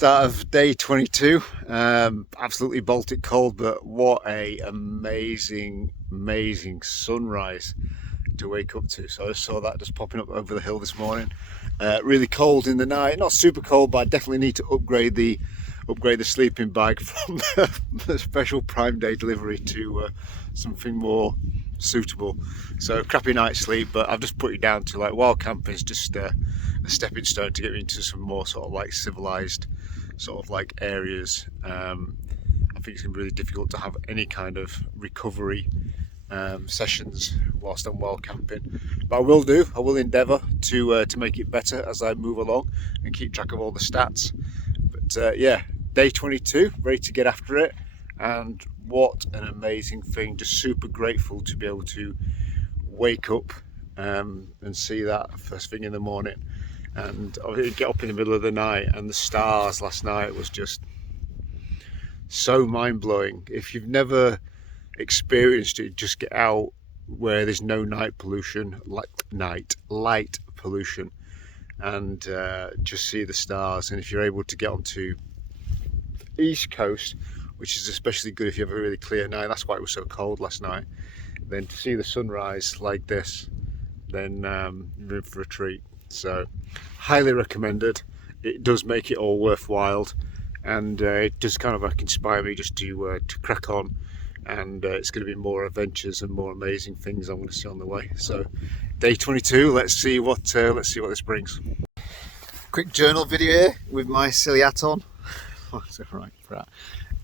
start of day 22. Absolutely Baltic cold, but what a amazing sunrise to wake up to. So I saw that just popping up over the hill this morning. Really cold in the night, not super cold, but I definitely need to upgrade the sleeping bag from the special Prime Day delivery to something more suitable. So crappy night's sleep, but I've just put it down to like wild camping is just a stepping stone to get me into some more sort of like civilized sort of like areas. I think it's gonna be really difficult to have any kind of recovery sessions whilst I'm wild camping, but I will endeavour to make it better as I move along and keep track of all the stats. But yeah, day 22, ready to get after it, and what an amazing thing. Just super grateful to be able to wake up and see that first thing in the morning, and get up in the middle of the night, and the stars last night was just so mind-blowing. If you've never experienced it, just get out where there's no night pollution, like light pollution, and just see the stars. And if you're able to get onto the east coast, which is especially good if you have a really clear night, that's why it was so cold last night, then to see the sunrise like this, then you're in for a treat. So highly recommended. It does make it all worthwhile, and it does kind of like inspire me just to crack on, and it's going to be more adventures and more amazing things I'm going to see on the way. So day 22, let's see what this brings. Quick journal video here with my silly hat on. Right,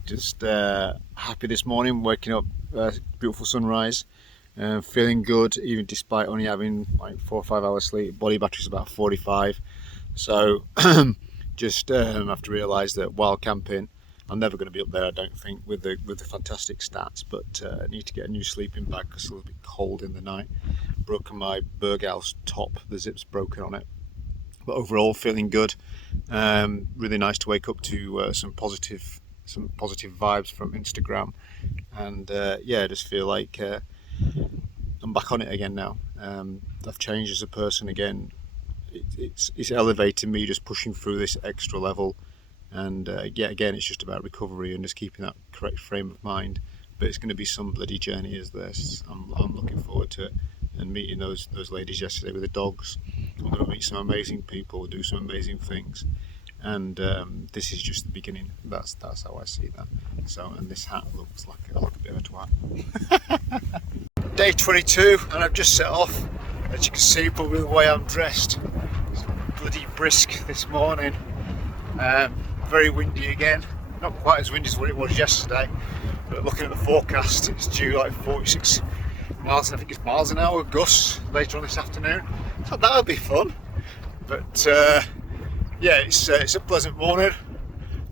just happy this morning, waking up, beautiful sunrise, feeling good even despite only having like 4 or 5 hours sleep. Body battery's about 45, so just have to realise that while camping I'm never going to be up there, I don't think, with the fantastic stats, but I need to get a new sleeping bag because it's a little bit cold in the night. Broken my Berghaus top, the zip's broken on it, but overall feeling good. Really nice to wake up to some positive vibes from Instagram, and yeah, I just feel like I'm back on it again now. I've changed as a person again. It's elevating me, just pushing through this extra level, and yeah, again, it's just about recovery and just keeping that correct frame of mind. But it's going to be some bloody journey as this. I'm looking forward to it, and meeting those ladies yesterday with the dogs. I'm going to meet some amazing people, do some amazing things, and this is just the beginning. That's how I see that. So, and this hat looks like a bit of a twat. Day 22, and I've just set off. As you can see, probably the way I'm dressed, it's bloody brisk this morning. Very windy again. Not quite as windy as what it was yesterday, but looking at the forecast, it's due like 46 miles, I think it's miles an hour gusts later on this afternoon. So that'll be fun. But yeah, it's a pleasant morning.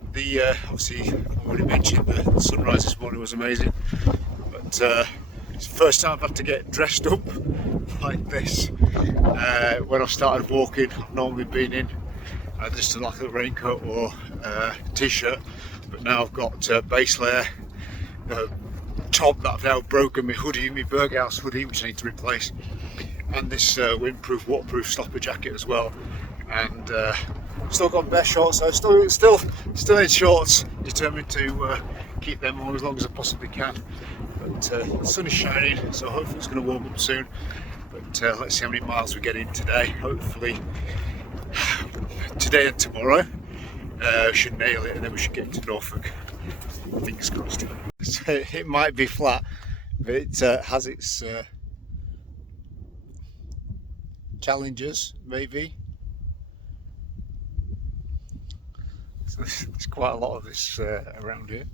Obviously I already mentioned the sunrise this morning was amazing, but it's the first time I've had to get dressed up like this. When I started walking, I've normally been in just like a raincoat or t-shirt, but now I've got base layer, top that I've now broken, my hoodie, my Berghaus hoodie, which I need to replace, and this windproof, waterproof stopper jacket as well. And still got bare shorts, so still in shorts, determined to keep them on as long as I possibly can. But the sun is shining, so hopefully it's going to warm up soon. But let's see how many miles we get in today. Hopefully today and tomorrow should nail it, and then we should get into Norfolk. Fingers crossed. So it might be flat, but it has its challenges, maybe. So there's quite a lot of this around here.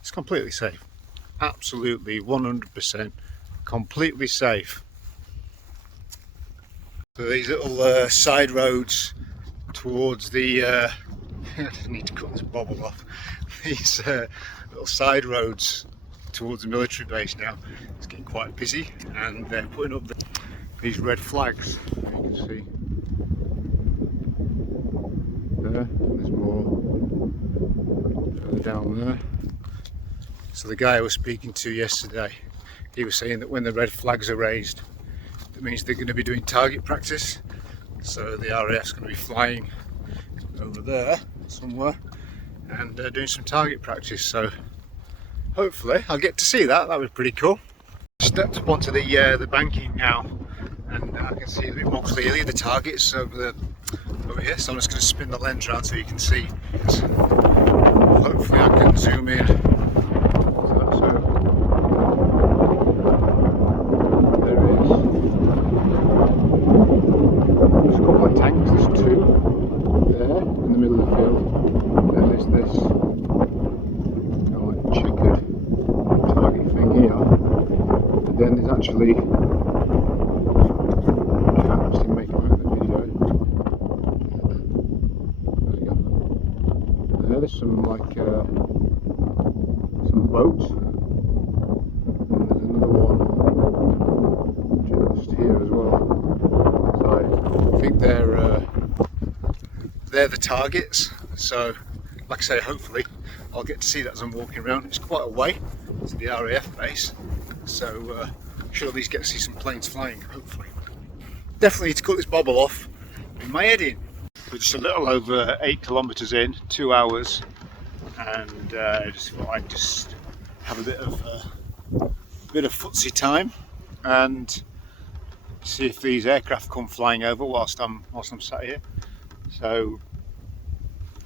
It's completely safe. Absolutely 100% completely safe. So these little side roads towards the I need to cut this bobble off. These little side roads towards the military base now, it's getting quite busy, and they're putting up these red flags. You can see there's more further down there. So the guy I was speaking to yesterday, he was saying that when the red flags are raised, that means they're going to be doing target practice. So the RAF's going to be flying over there somewhere and doing some target practice. So hopefully I'll get to see that. That was pretty cool. Stepped up onto the banking now, and I can see a bit more clearly the targets over here. So I'm just going to spin the lens around so you can see. Hopefully I can zoom in. Actually, I can't actually make it out in the video. There we go. There's some some boats, and there's another one just here as well. So I think they're the targets. So, like I say, hopefully I'll get to see that as I'm walking around. It's quite a way to the RAF base, so. Should at least get to see some planes flying, hopefully. Definitely need to cut this bobble off in my head in. We're just a little over 8 kilometres in, 2 hours, and just thought I'd just have a bit of footsie time and see if these aircraft come flying over whilst I'm sat here. So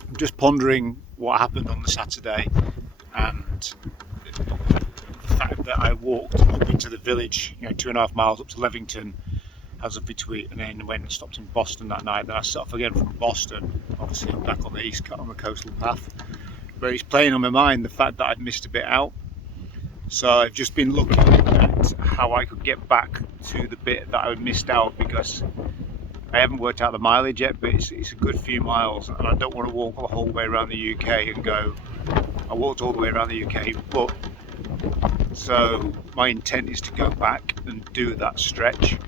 I'm just pondering what happened on the Saturday and the fact that I walked up into the village, 2.5 miles up to Levington, as a between, and then went and stopped in Boston that night. Then I set off again from Boston, obviously back on the on the coastal path. But it's playing on my mind the fact that I'd missed a bit out. So I've just been looking at how I could get back to the bit that I missed out, because I haven't worked out the mileage yet, but it's a good few miles, and I don't want to walk the whole way around the UK and go, I walked all the way around the UK, but so my intent is to go back and do that stretch,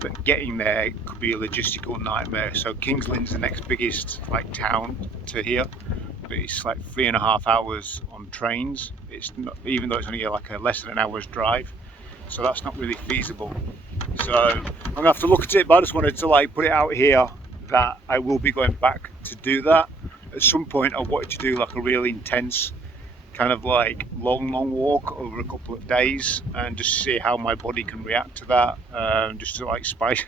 but getting there could be a logistical nightmare. So King's Lynn's the next biggest town to here, but it's 3.5 hours on trains. It's not, even though it's only a less than an hour's drive, so that's not really feasible. So I'm gonna have to look at it, but I just wanted to put it out here that I will be going back to do that at some point. I wanted to do a really intense kind of long walk over a couple of days and just see how my body can react to that, just to spice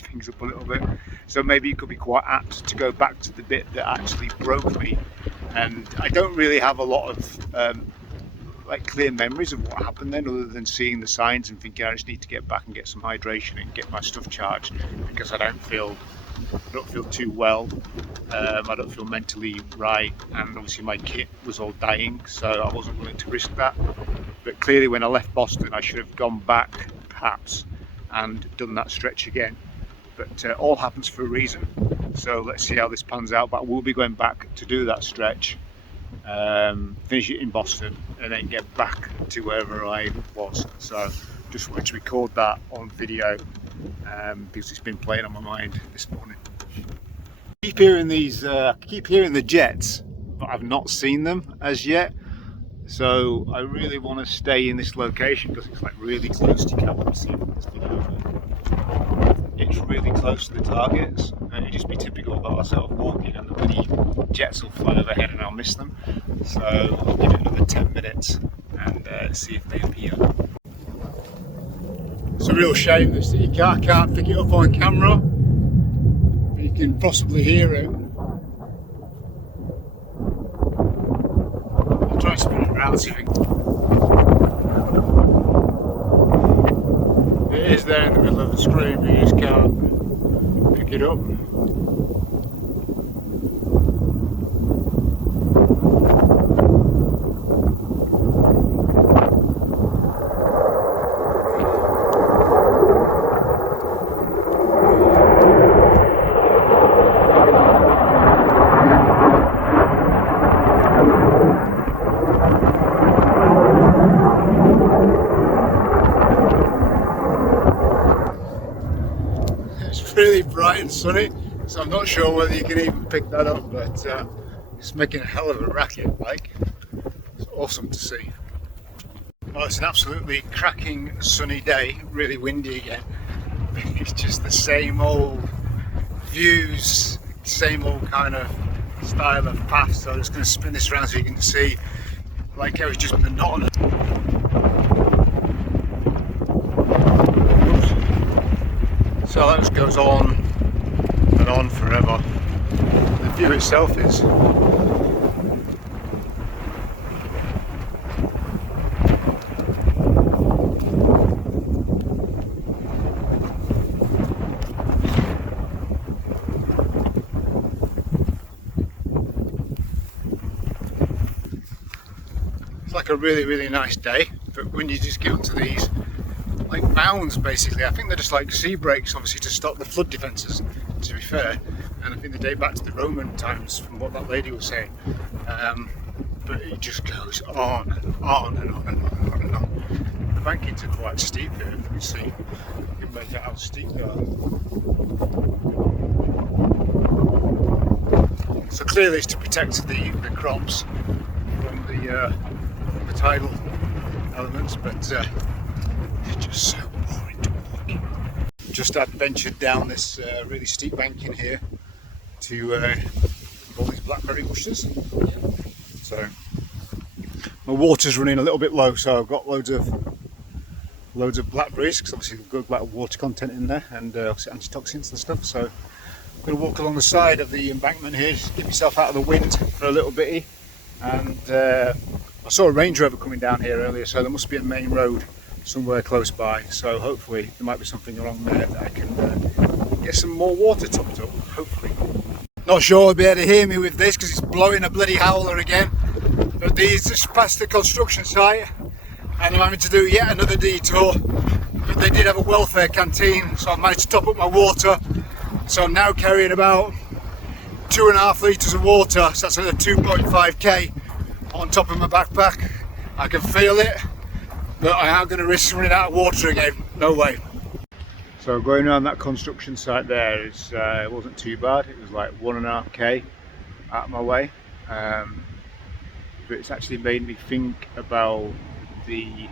things up a little bit. So maybe it could be quite apt to go back to the bit that actually broke me, and I don't really have a lot of clear memories of what happened then, other than seeing the signs and thinking I just need to get back and get some hydration and get my stuff charged, because I don't feel too well. I don't feel mentally right, and obviously my kit was all dying, so I wasn't willing to risk that. But clearly when I left Boston I should have gone back perhaps and done that stretch again, but all happens for a reason. So let's see how this pans out, but I will be going back to do that stretch, finish it in Boston, and then get back to wherever I was. So just wanted to record that on video, because it's been playing on my mind this morning. I keep hearing the jets, but I've not seen them as yet. So I really want to stay in this location because it's really close to camp. Let's see this video. It's really close to the targets, and it'd just be typical of ourselves walking, and the bloody jets will fly overhead and I'll miss them. So I'll give it another 10 minutes and see if they appear. It's a real shame that you can't pick it up on camera, but you can possibly hear it. I'll try and spin it around, see if it is there in the middle of the screen, but you just can't pick it up. Really bright and sunny, so I'm not sure whether you can even pick that up, but it's making a hell of a racket. It's awesome to see. Well, it's an absolutely cracking sunny day, really windy again. It's just the same old views, same old kind of style of path. So I'm just going to spin this around so you can see like how it's just monotonous. So that just goes on and on forever. The view itself is like a really nice day, but when you just get onto these like mounds, basically, I think they're just like sea breaks, obviously to stop the flood defences, to be fair, and I think they date back to the Roman times from what that lady was saying, but it just goes on and on and on and on and on and on. The bankings are quite steep here, if you can see, you can make out how steep they are. So clearly it's to protect the crops from the tidal elements, but it's just so boring to walk. Just adventured down this really steep banking here to all these blackberry bushes. So my water's running a little bit low, so I've got loads of blackberries, because obviously there's good black water content in there, and obviously antitoxins and stuff. So I'm going to walk along the side of the embankment here, just get myself out of the wind for a little bitty. And I saw a Range Rover coming down here earlier, so there must be a main road somewhere close by. So hopefully there might be something along there that I can get some more water topped up, hopefully. Not sure I'll be able to hear me with this because it's blowing a bloody howler again. But these just past the construction site, and I'm having to do yet another detour. But they did have a welfare canteen, so I managed to top up my water. So I'm now carrying about 2.5 litres of water, so that's another 2.5k on top of my backpack. I can feel it, but I am going to risk running out of water again. No way. So going around that construction site there, it wasn't too bad. It was like 1.5k out of my way, but it's actually made me think about the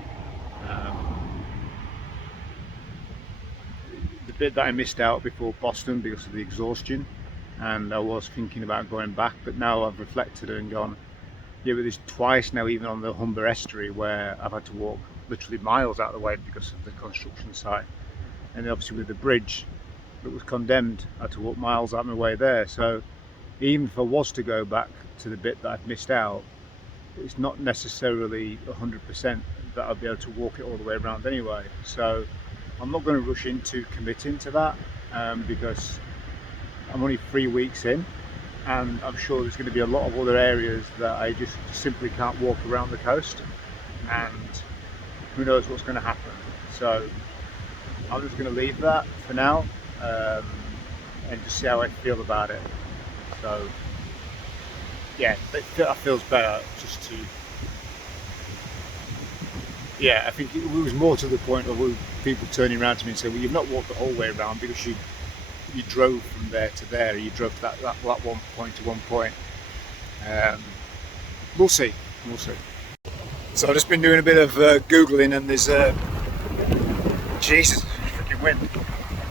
bit that I missed out before Boston because of the exhaustion, and I was thinking about going back, but now I've reflected and gone, yeah, but there's twice now, even on the Humber estuary, where I've had to walk literally miles out of the way because of the construction site, and then obviously with the bridge that was condemned, I had to walk miles out of my way there. So even if I was to go back to the bit that I've missed out, it's not necessarily 100% that I'll be able to walk it all the way around anyway. So I'm not going to rush into committing to that, because I'm only 3 weeks in, and I'm sure there's going to be a lot of other areas that I just simply can't walk around the coast, and who knows what's going to happen. So I'm just going to leave that for now, and just see how I feel about it. So yeah, that feels better just to, yeah, I think it was more to the point of people turning around to me and saying, well, you've not walked the whole way around because you drove from there to there, you drove to that one point to one point. We'll see. So I've just been doing a bit of Googling, and there's Jesus, freaking wind.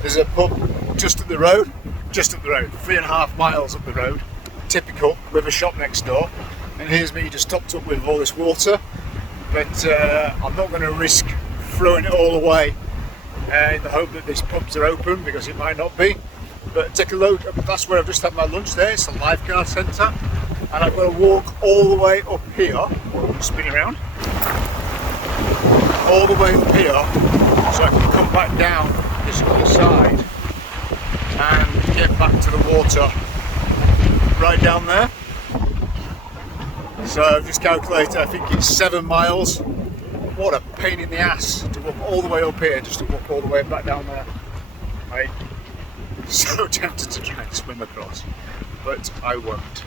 There's a pub just up the road, 3.5 miles up the road, typical, with a shop next door. And here's me just topped up with all this water, but I'm not going to risk throwing it all away in the hope that these pubs are open, because it might not be. But take a look, that's where I've just had my lunch there. It's a lifeguard centre, and I've got to walk all the way up here, spin around, all the way up here, so I can come back down this other side and get back to the water right down there. So I've just calculated, I think it's 7 miles. What a pain in the ass to walk all the way up here just to walk all the way back down there. I'm so tempted to try and swim across, but I won't.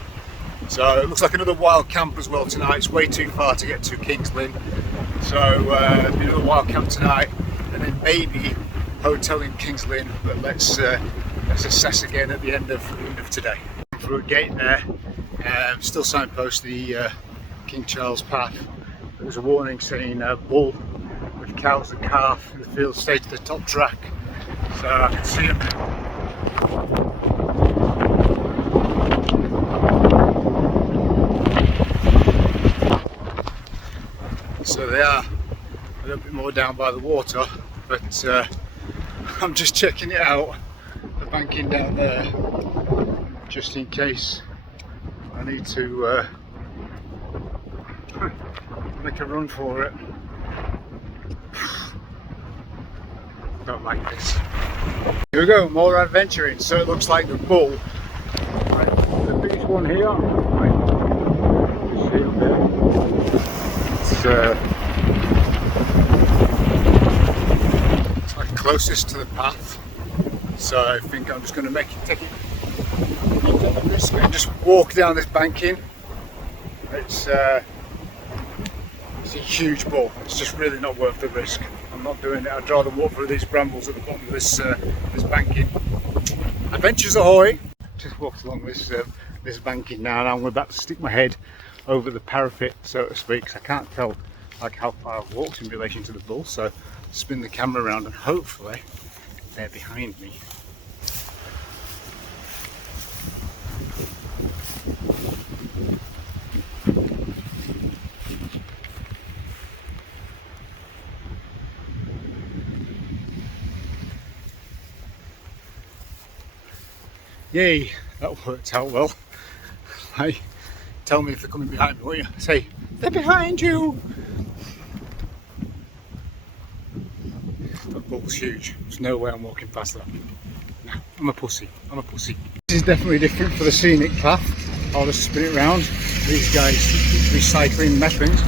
So it looks like another wild camp as well tonight. It's way too far to get to Kings Lynn, so another wild camp tonight, and then maybe hotel in Kings Lynn. But let's assess again at the end of today. Through a gate there, still signpost the King Charles Path, There was a warning saying bull with cows and calf in the field, stay to the top track. So I can see them. So they are a little bit more down by the water, but I'm just checking it out, the banking down there, just in case I need to make a run for it. Don't like this. Here we go, more adventuring. So it looks like the bull, right, the biggest one here, right, you see up there. It's like closest to the path, so I think I'm just going to take it this way and just walk down this banking. It's a huge bull. It's just really not worth the risk. I'm not doing it. I'd rather walk through these brambles at the bottom of this banking. Adventures ahoy! Just walked along this banking now, and I'm about to stick my head over the parapet, so to speak, because I can't tell like how far I've walked in relation to the bull. So spin the camera around and hopefully they're behind me. Yay, that worked out well. Hey, tell me if they're coming behind me, will you? Say, they're behind you! That bull's huge. There's no way I'm walking past that. No, I'm a pussy. I'm a pussy. This is definitely different for the scenic path. I'll just spin it round. These guys recycling meppings.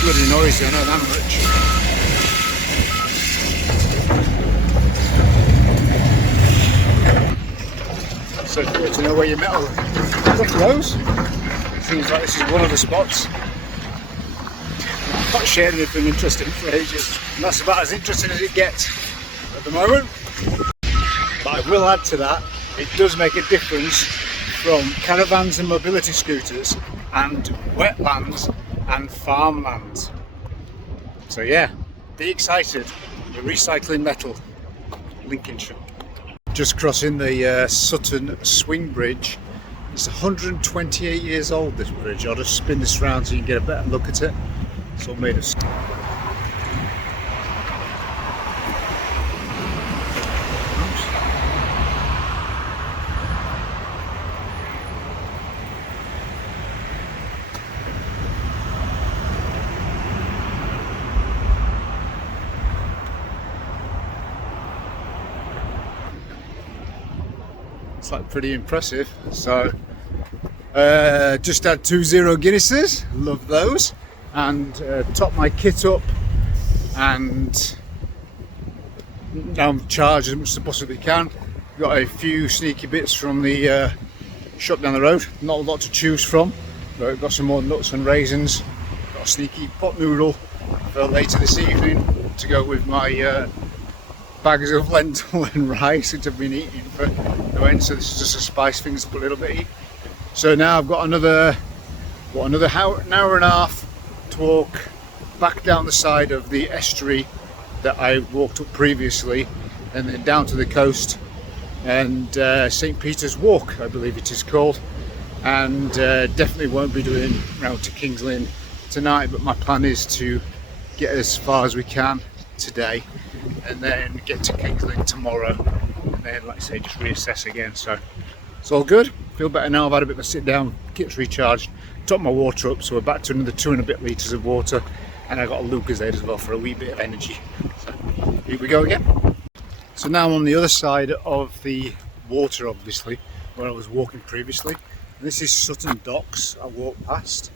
Bloody noisy, I know that much. So if you want to know where your metal flows, it seems like this is one of the spots. I've not shared anything interesting for ages, and that's about as interesting as it gets at the moment. But I will add to that, it does make a difference from caravans and mobility scooters and wetlands and farmlands. So yeah, be excited. We're recycling metal, Lincolnshire. Just crossing the Sutton Swing Bridge. It's 128 years old, this bridge. I'll just spin this round so you can get a better look at it. It's all made of steel. It's like pretty impressive. So just had 2 0 Guinnesses, love those, and topped my kit up, and now I'm charged as much as I possibly can. Got a few sneaky bits from the shop down the road, not a lot to choose from, but I've got some more nuts and raisins. Got a sneaky pot noodle for later this evening to go with my bags of lentil and rice which I've been eating for the end, so this is just to spice things up a little bit. So now I've got another an hour and a half to walk back down the side of the estuary that I walked up previously, and then down to the coast, and St. Peter's Walk I believe it is called, and definitely won't be doing round to King's Lynn tonight, but my plan is to get as far as we can today and then get to King's Lynn tomorrow, and then like I say just reassess again. So it's all good, feel better now. I've had a bit of a sit down, kit's recharged, topped my water up, so we're back to another 2 and a bit litres of water, and I got a Lucozade as well for a wee bit of energy. So here we go again. So now I'm on the other side of the water, obviously, where I was walking previously. This is Sutton Docks I walked past,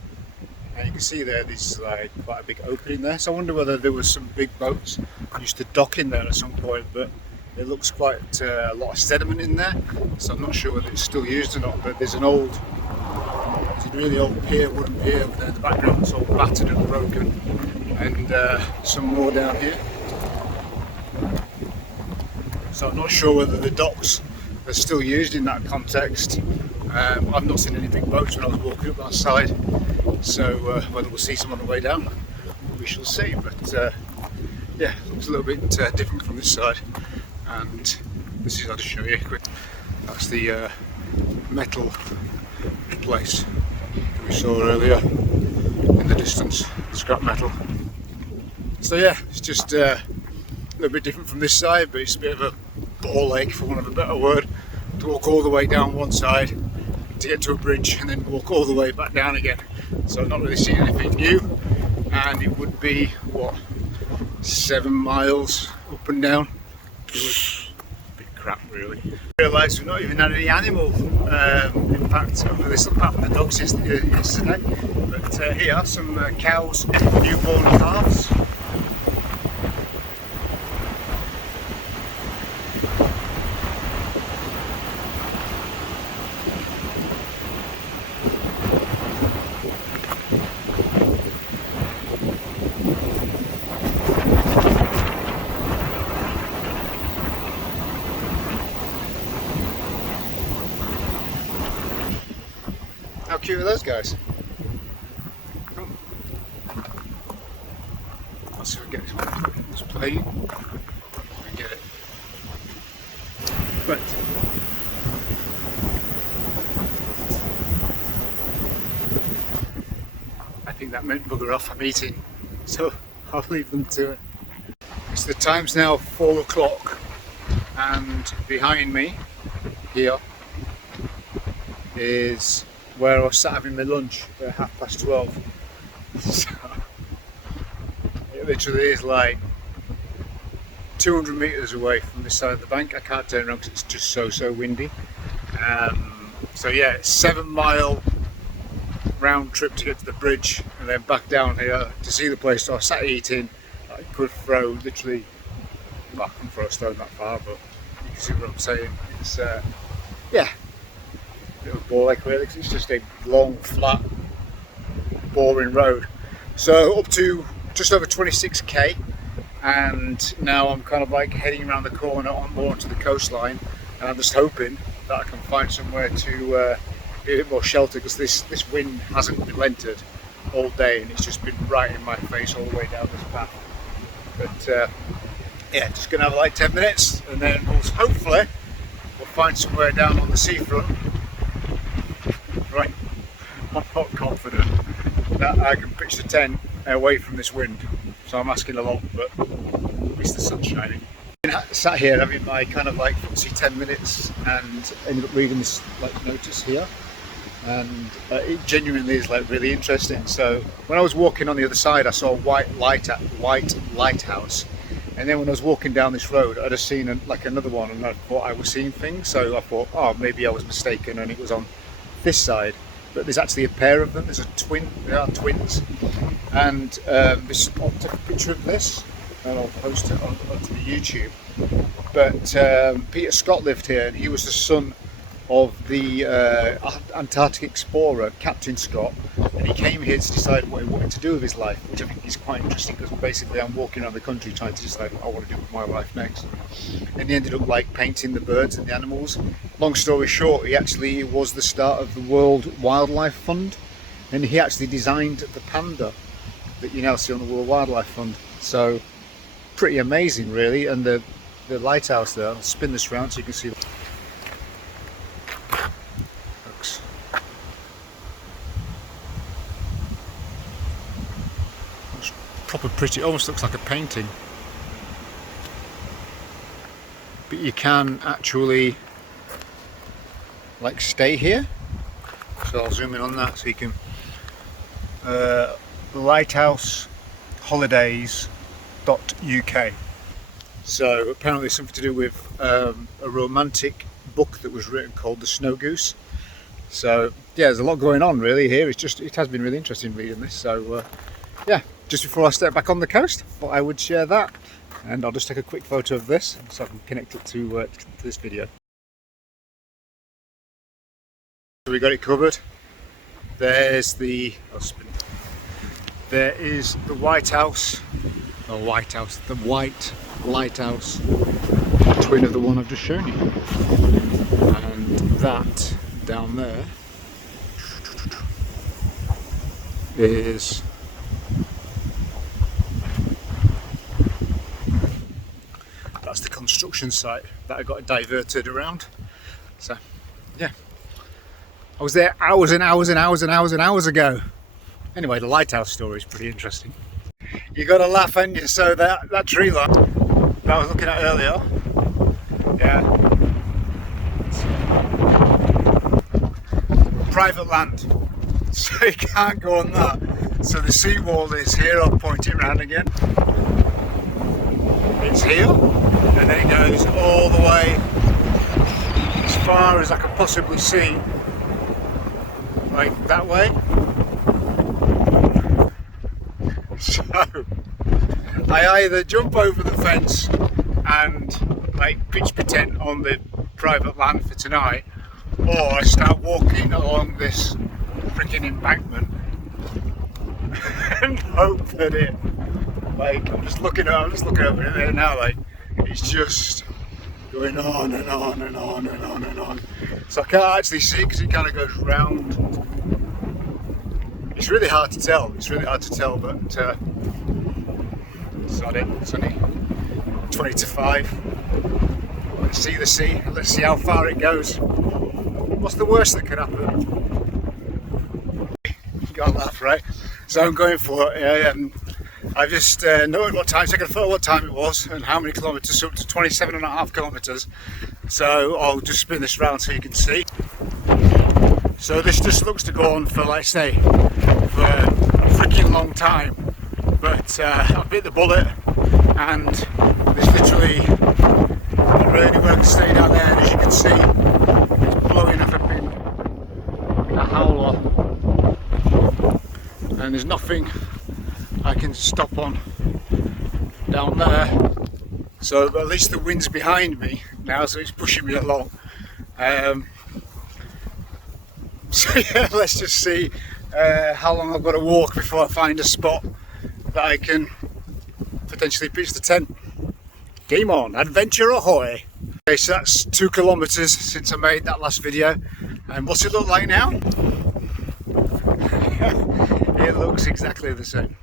and you can see there's like quite a big opening there, so I wonder whether there was some big boats used to dock in there at some point, but it looks quite a lot of sediment in there, so I'm not sure whether it's still used or not. But there's an old There's a really old pier, wooden pier over there in the background, it's all battered and broken, and some more down here. So I'm not sure whether the docks are still used in that context. I've not seen any big boats when I was walking up that side, so whether we'll see some on the way down, we shall see. But yeah, it looks a little bit different from this side, and this is, I'll just show you quick. That's the metal place that we saw earlier in the distance, scrap metal. So yeah, it's just a little bit different from this side, but it's a bit of a ball ache, for want of a better word, to walk all the way down one side to get to a bridge and then walk all the way back down again. So I've not really seen anything new, and it would be, what, 7 miles up and down. Big crap, really. I realised we've not even had any animal impact over this, apart from the dogs yesterday. But here are some cows, newborn calves. How cute are those guys? Oh. Let's see if we can get this one. Let's play. We get it. But I think that meant bugger off. I'm eating, so I'll leave them to it. It's the time's now 4 o'clock, and behind me here is where I was sat having my lunch at 12:30. So it literally is like 200 metres away from this side of the bank. I can't turn around because it's just so windy. So yeah, it's 7 mile round trip to get to the bridge and then back down here to see the place. So I sat eating. I could throw literally, well, I couldn't throw a stone that far, but you can see what I'm saying. It's yeah, bit of a ball ache really, because it's just a long, flat, boring road. So up to just over 26k, and now I'm kind of like heading around the corner on more onto the coastline, and I'm just hoping that I can find somewhere to be a bit more sheltered, because this wind hasn't relented all day and it's just been right in my face all the way down this path. But yeah, just gonna have like 10 minutes and then hopefully we'll find somewhere down on the seafront. Right, I'm not confident that I can pitch the tent away from this wind, so I'm asking a lot, but at least the sun's shining. I sat here having my kind of like footsie 10 minutes and ended up reading this like notice here, and it genuinely is like really interesting. So when I was walking on the other side, I saw a white lighthouse, and then when I was walking down this road, I'd have seen like another one, and I thought I was seeing things. So I thought, oh, maybe I was mistaken and it was on this side, but there's actually a pair of them. There's a twin, they are twins, and this, I'll take a picture of this and I'll post it onto the YouTube. But Peter Scott lived here, and he was the son of the Antarctic explorer Captain Scott, and he came here to decide what he wanted to do with his life, which I think is quite interesting, because basically I'm walking around the country trying to decide what I want to do with my life next. And he ended up like painting the birds and the animals. Long story short, he actually was the start of the World Wildlife Fund, and he actually designed the panda that you now see on the World Wildlife Fund. So pretty amazing really. And the lighthouse there, I'll spin this round so you can see. Proper pretty, almost looks like a painting. But you can actually like stay here. So I'll zoom in on that so you can lighthouse holidays.uk. So apparently something to do with a romantic book that was written called The Snow Goose. So yeah, there's a lot going on really here. It has been really interesting reading this. So yeah, just before I step back on the coast, thought I would share that, and I'll just take a quick photo of this so I can connect it to this video. So we got it covered. there's the there is the White House, the White Lighthouse, twin of the one I've just shown you, and that down there is that's the construction site that I got diverted around. So yeah, I was there hours and hours and hours and hours and hours ago. Anyway, the lighthouse story is pretty interesting. You got to laugh, ain't you? So that tree line that I was looking at earlier, yeah, private land, so you can't go on that. So the seawall is here. I'll point it around again. It's here, and then it goes all the way as far as I can possibly see, like that way. So I either jump over the fence and like pitch my tent on the private land for tonight, or I start walking along this freaking embankment and hope that it, like, I'm just looking over it there now, like it's just going on and on and on and on and on. So I can't actually see because it kind of goes round. It's really hard to tell. But it's only 20 to 5. Let's see the sea. Let's see how far it goes. What's the worst that could happen? You gotta laugh, right? So I'm going for it. I just noted what time, taken a photo what time it was and how many kilometres, so up to 27.5 kilometres. So I'll just spin this round so you can see. So this just looks to go on for, like, say, for a freaking long time. But I've bit the bullet, and there's literally not really anywhere to stay down there. And as you can see, it's blowing up a howler, and there's nothing I can stop on down there. So at least the wind's behind me now, so it's pushing me along. So yeah, let's just see how long I've got to walk before I find a spot that I can potentially pitch the tent. Game on, adventure ahoy! Okay, so that's 2 kilometres since I made that last video. And what's it look like now? It looks exactly the same.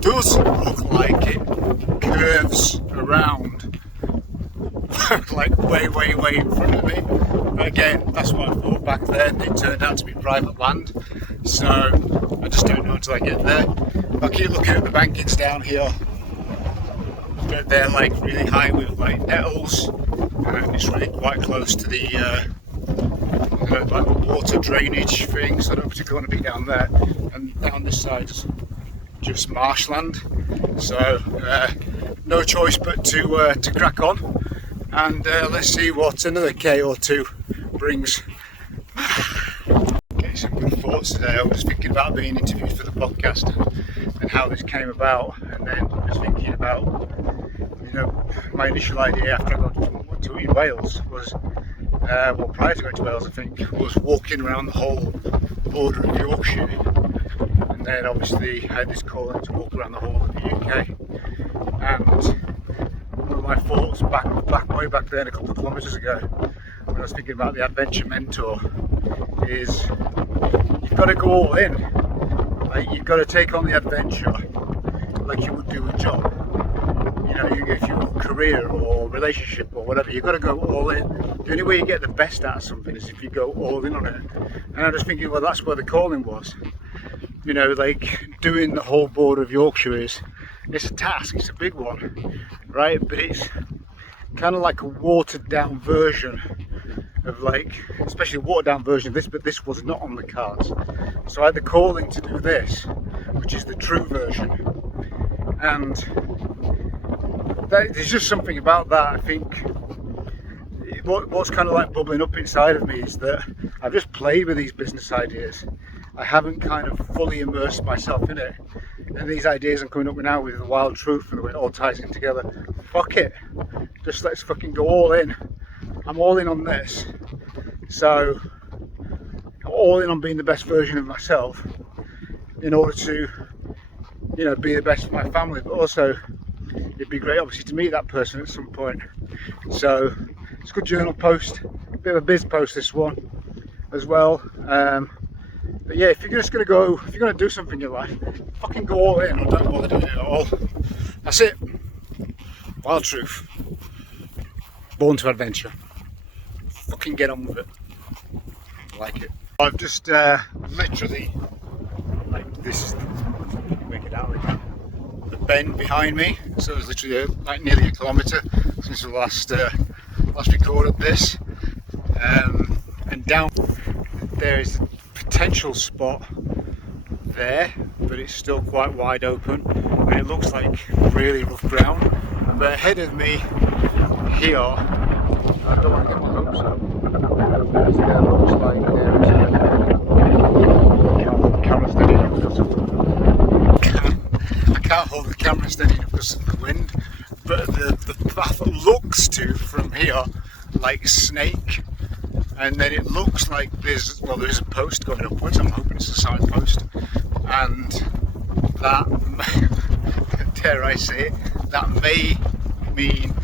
Does look like it curves around like way in front of me, but again, that's what I thought back then. It turned out to be private land, so I just don't know until I get there. I keep looking at the bankings down here, but they're like really high with like nettles, and it's really quite close to the like water drainage thing, so I don't particularly want to be down there. And down this side is just marshland, so no choice but to crack on, and let's see what another K or 2 brings. Okay, some good thoughts today. I was thinking about being interviewed for the podcast and how this came about, and then I was thinking about, you know, my initial idea after I got to in Wales was, well, prior to going to Wales, I think, was walking around the whole border of Yorkshire. And then obviously I had this calling to walk around the whole of the UK. And one of my thoughts way back then, a couple of kilometres ago, when I was thinking about the Adventure Mentor, is you've got to go all in. Like, you've got to take on the adventure like you would do a job. You know, if your career or relationship or whatever, you've got to go all in. The only way you get the best out of something is if you go all in on it. And I was thinking, well, that's where the calling was. You know, like doing the whole border of Yorkshire it's a task, it's a big one, right? But it's kind of like a watered down version of, like, especially a watered down version of this, but this was not on the cards. So I had the calling to do this, which is the true version. And there's just something about that, I think, what's kind of like bubbling up inside of me is that I've just played with these business ideas. I haven't kind of fully immersed myself in it. And these ideas I'm coming up with now with the wild truth and the way it all ties in together. Fuck it. Just let's fucking go all in. I'm all in on this. So I'm all in on being the best version of myself in order to, you know, be the best for my family, but also it'd be great obviously to meet that person at some point. So it's a good journal post, a bit of a biz post this one as well. But yeah, if you're just gonna go, if you're gonna do something in your life, fucking go all in, or don't bother doing it at all. That's it. Wild truth. Born to adventure. Fucking get on with it. I like it. I've just literally, like, this is make it out again. The bend behind me. So it's literally like nearly a kilometre since we last recorded this. And down there is a potential spot there, but it's still quite wide open and it looks like really rough ground. But ahead of me here, I don't want to get my hopes up, because there looks like there is a camera steady enough because I can't hold the camera steady enough because of the wind, but the path looks to from here like snake. And then it looks like there's a post going upwards. I'm hoping it's a signpost, and that, dare I say it, that may mean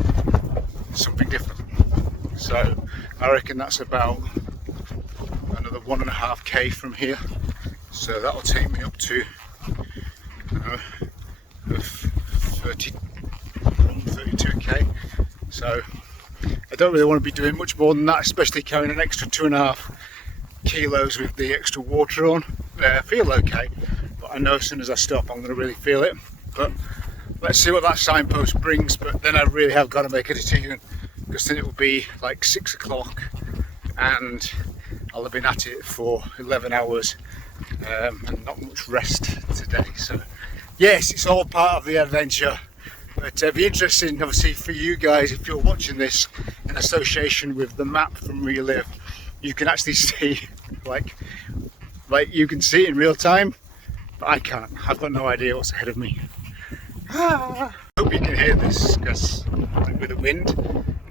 something different. So I reckon that's about another 1.5k from here. So that'll take me up to 32k. So I don't really want to be doing much more than that, especially carrying an extra 2.5 kilos with the extra water on. I feel okay, but I know as soon as I stop I'm going to really feel it. But let's see what that signpost brings. But then I really have got to make a decision, because then it will be like 6 o'clock and I'll have been at it for 11 hours and not much rest today. So yes, it's all part of the adventure. But it'd be interesting, obviously, for you guys, if you're watching this in association with the map from where you live, you can actually see, like you can see it in real time, but I can't. I've got no idea what's ahead of me. I hope you can hear this, because with the wind.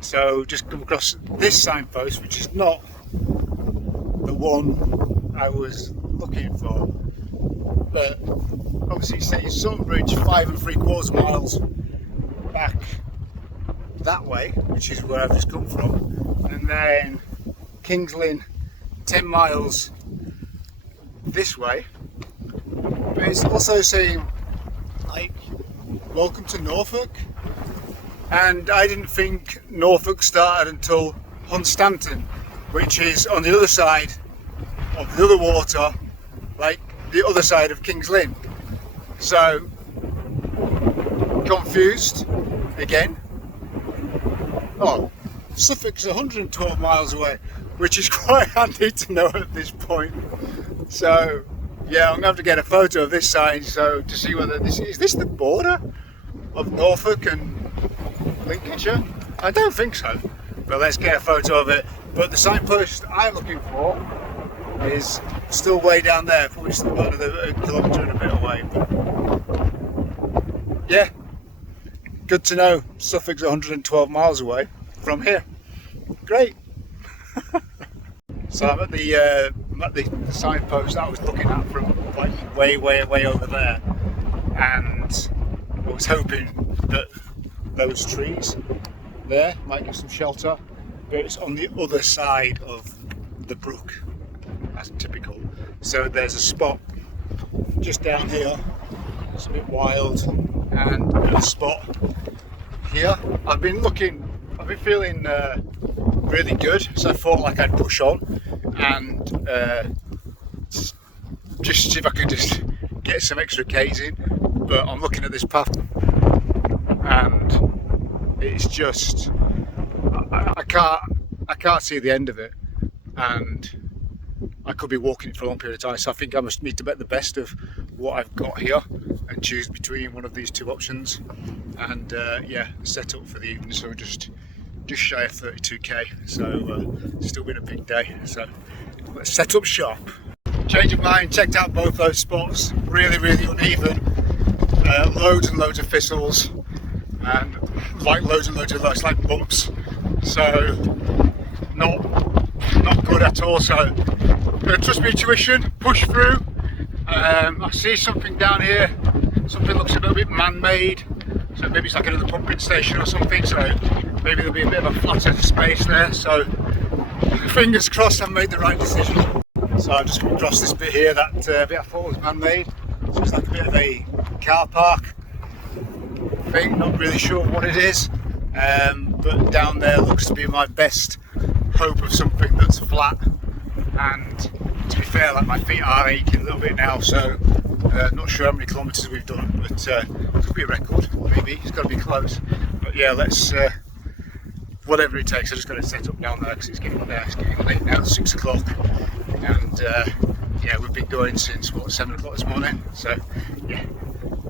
So just come across this signpost, which is not the one I was looking for. But obviously, say Sunbridge 5 3/4 miles back that way, which is where I've just come from, and then Kings Lynn 10 miles this way. But it's also saying, like, welcome to Norfolk, and I didn't think Norfolk started until Hunstanton, which is on the other side of the other water, like the other side of Kings Lynn. So confused again. Oh, Suffolk's 112 miles away, which is quite handy to know at this point. So yeah, I'm gonna have to get a photo of this sign so to see whether this is the border of Norfolk and Lincolnshire. I don't think so, but let's get a photo of it. But the signpost I'm looking for is still way down there, probably still about a kilometre and a bit away. But yeah, good to know Suffolk's 112 miles away from here. Great. So I'm at the signpost that I was looking at from like way over there, and I was hoping that those trees there might give some shelter, but it's on the other side of the brook. That's typical. So there's a spot just down here. It's a bit wild, and a spot here. I've been feeling really good, so I thought like I'd push on and just see if I could just get some extra K's in. But I'm looking at this path and it's just I can't see the end of it, and I could be walking it for a long period of time. So I think I must need to make the best of what I've got here and choose between one of these two options, and yeah, set up for the evening. So just just shy of 32k, so still been a big day. So let's set up shop. Change of mind, checked out both those spots, really uneven, loads and loads of thistles, and like loads and loads of those like bumps, so not good at all. So trust my intuition, push through. I see something down here, something looks a little bit man-made, so maybe it's like another pumping station or something, so maybe there'll be a bit of a flatter space there, so fingers crossed I've made the right decision. So I've just come across this bit here, that bit I thought was man-made, so it's like a bit of a car park thing, not really sure what it is, but down there looks to be my best hope of something that's flat. And to be fair, like my feet are aching a little bit now, so not sure how many kilometres we've done, but it could be a record, maybe, it's got to be close. But yeah, let's, whatever it takes, I just got to set up down there because it's getting late now, 6 o'clock, and yeah, we've been going since what, 7 o'clock this morning, so yeah,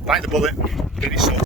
bite the bullet, get it sorted.